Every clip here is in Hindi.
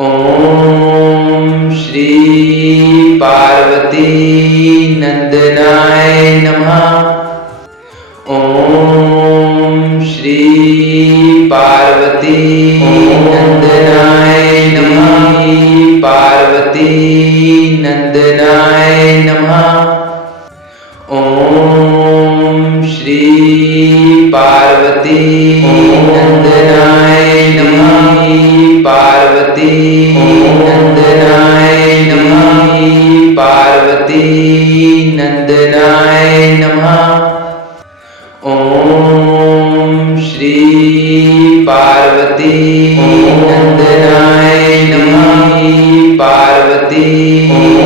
ओम श्री पार्वती नंदनाय नमः। ओम श्री पार्वती नंदनाय नमः। पार्वती नंदनाय नमः। ओम श्री पार्वती नंदनाय नमः। पार्वती नंदनाय नमः। पार्वती नंदनाय नमः। ओम श्री पार्वती नंदनाय नमः। पार्वती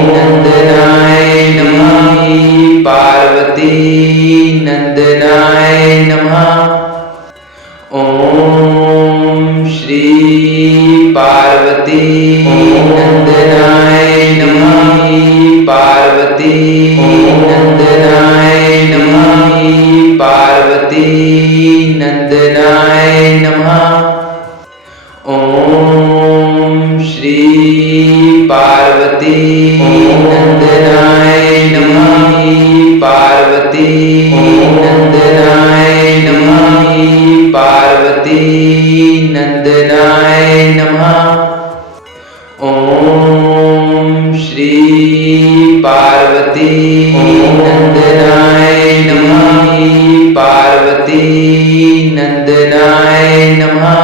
नंदनाय नमः। पार्वती नंदनाय नमः। ओम श्री पार्वती नंदनाय नमः। पार्वती नंदनाय नमः। पार्वती नंदनाय नमः। ओम श्री पार्वती नंदनाय नमः। पार्वती नंदनाय नमः। पार्वती नंदनाय नमः। ओम श्री पार्वती नंदनाय नमः। पार्वती नंदनाय नमः।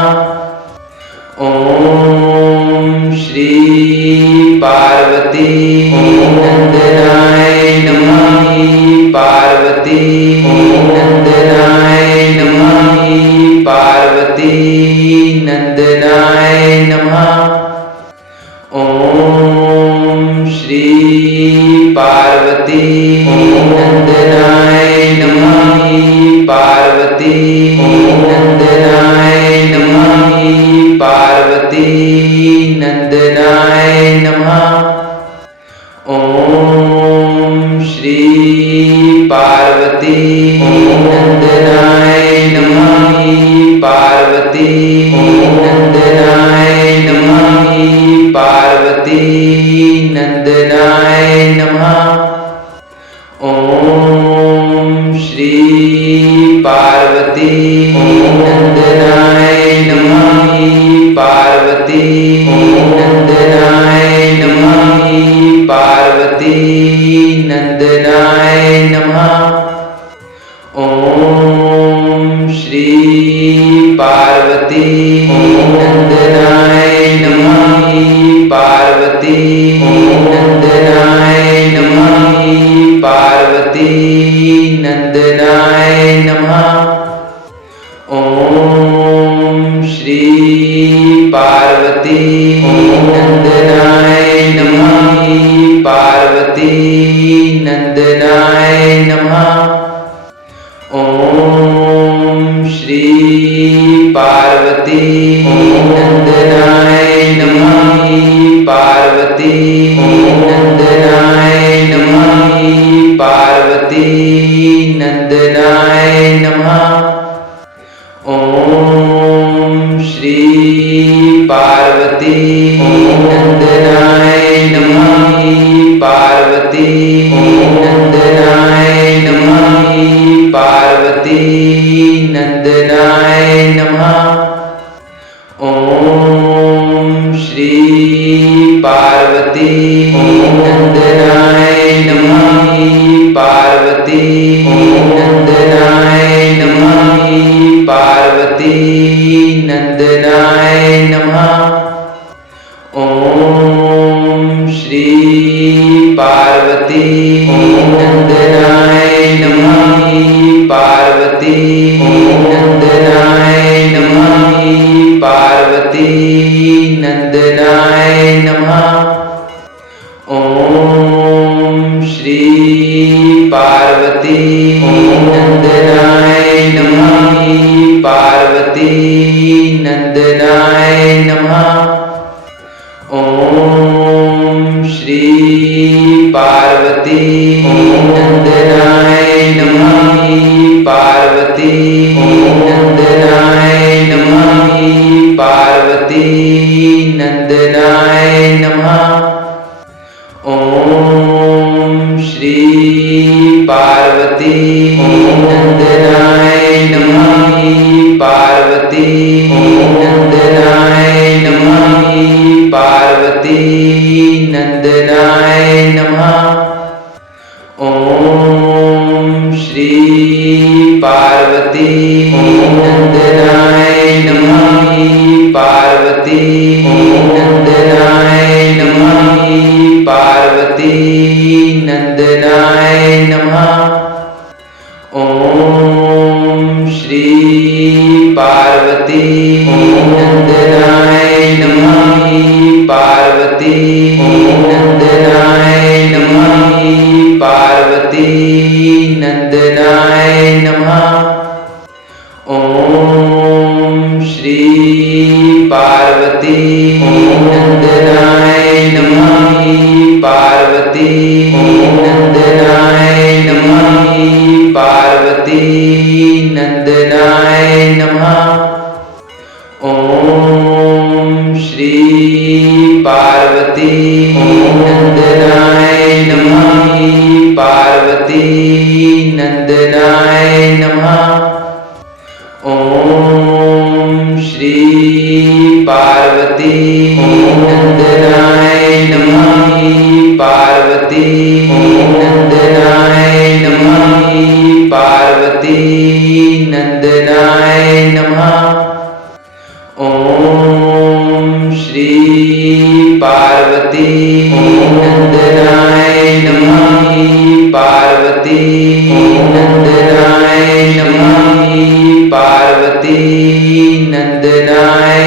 ओम श्री पार्वती नंदनाय नमः। पार्वती नंदनाय नमः। पार्वती नंदनाय नमः। ओम श्री पार्वती नंदनाय नमः। पार्वती नंदनाय नमः। पार्वती नंदनाय नमः। ओम श्री पार्वती नंदनाय नमः। पार्वती नंदनाय नमः। पार्वती नंदनाय नमः। ओम श्री पार्वती नंदनाय नमः। पार्वती नंदनाय नमः। पार्वती नंदनाय नमः। ओम श्री पार्वती नंदनाय नमः। पार्वती नंदनाय नमः। पार्वती नंदनाय नमः। ओम श्री पार्वती नंदनाय नमः। पार्वती नंदनाय नमः। ओम श्री पार्वती नंदनाय नमः। पार्वती नंदनाय नमः। पार्वती नंदनाय नमः। ओम श्री पार्वती नंदनाय नमः। पार्वती नंदनाय नमः। पार्वती नंदनाय नमः। ओम श्री पार्वती नंदनाय नमः। पार्वती नंदनाय नमः। पार्वती नंदनाय नमः। ओम श्री पार्वती नंदनाय नमः। पार्वती नंदनाय नमः। पार्वती नंदनाय नमः। ओम श्री पार्वती नंदनाय नमः। पार्वती नंदनाय नमः। ओम श्री पार्वती नंदनाय नमः। पार्वती नंदनाय नमः। पार्वती नंदनाय नमः। ओम श्री पार्वती नंदनाय नमः। पार्वती नंदनाय नमः। पार्वती नंदनाय नमः। ओम श्री पार्वती नंदनाय नमः। पार्वती नंदनाय नमः। पार्वती नंदनाय नमः। ओम श्री पार्वती नंदनाय नमः। पार्वती नंदनाय नमः। पार्वती नंदनाय नमः। ओम श्री पार्वती नंदनाय नमः। पार्वती नंदनाय नमः। पार्वती नंदनाय नमः। ओम श्री पार्वती नंदनाय नमः। पार्वती नंदनाय नमः। ओम श्री पार्वती नंदनाय नमः। पार्वती नंदनाय नमः। पार्वती नंदनाय नमः। ओम श्री पार्वती नंदनाय नमः। पार्वती नंदनाय नमः। पार्वती नंदनाय